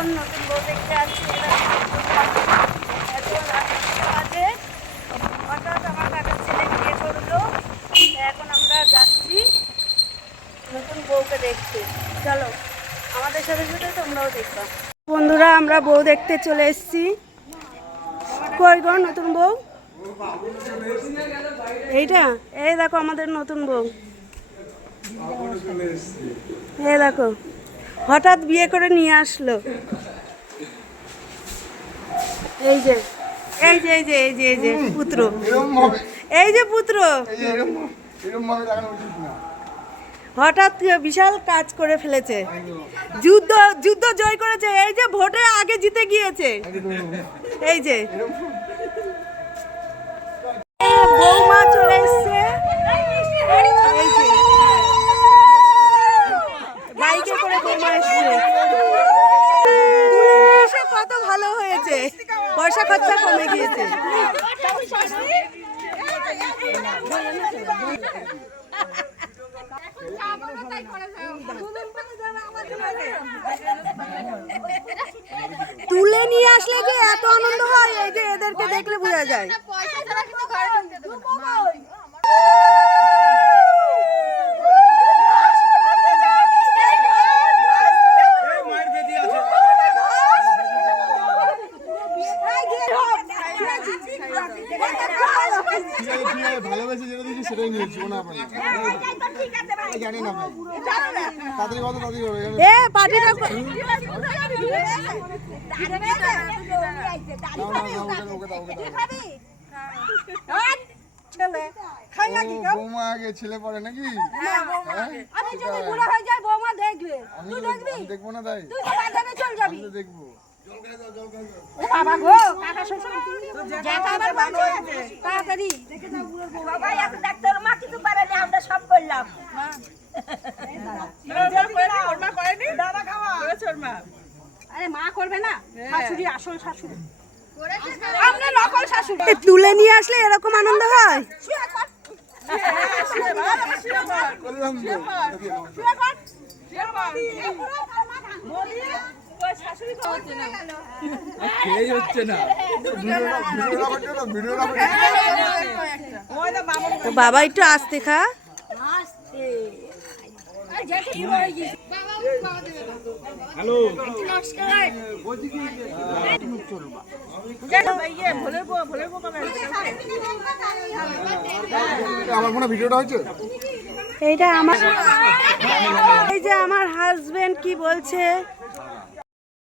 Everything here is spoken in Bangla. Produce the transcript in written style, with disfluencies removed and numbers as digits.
এখন নতুন বউ দেখতে আসছি। এখন বাজে, হঠাৎ আমার কাকার ছেলে বিয়ে করলো। এখন আমরা যাচ্ছি নতুন বউকে দেখতে। চলো আমাদের সাথে সাথে তোমরাও দেখবা। বন্ধুরা আমরা বউ দেখতে চলে এসেছি। কই গো নতুন বউ? এইটা, এই দেখো আমাদের নতুন বউ। এই দেখো হঠাৎ বিয়ে করে নিয়ে আসলো। এই যে এই যে এই যে এই যে এই যে পুত্র, এই যে পুত্র হঠাৎ বিশাল কাজ করে ফেলেছে। যুদ্ধ যুদ্ধ জয় করেছে। এই যে ভোটে আগে জিতে গিয়েছে। এই যে বৌমা চলে এসছে। এই যে বাইকে করে বৌমা এসছে। কত ভালো হয়েছে, পয়সা খরচা কমে গিয়েছে। তুলে নিয়ে আসলে যে এত আনন্দ হয়, এই যে এদেরকে দেখলে বোঝা যায়। ভালোবেসে যেটা দিচ্ছি সেটাই নিয়েছি। জানি না ভাই, তাড়াতাড়ি কত তাড়াতাড়ি হবে। বৌমা আগে ছেলে পড়ে নাকি? আমি যদি বুড়ো হয়ে যাই বৌমা দেখবে। আমি দেখবো না তাই? আমি তো দেখবো। বাবা গো, কাকা শ্বশুর যেটা আবার বলছে তাড়াতাড়ি দেখে দাও বুড়ো বউ। সবাই এত ডাক্তার মা কিছু পারেনি, আমরা সব করলাম। দাদা খাওয়া করেছে ওর মা। আরে মা করবে না, শাশুড়ি আসল শাশুড়ি। আমরা নকল শাশুড়ি। তুলে নিয়ে আসলে এরকম আনন্দ হয়। করলাম তো বাবা একটু আস্তে খা। আমার মনে ভিডিওটা হয়েছে। এইটা আমার, এই যে আমার হাজবেন্ড কি বলছে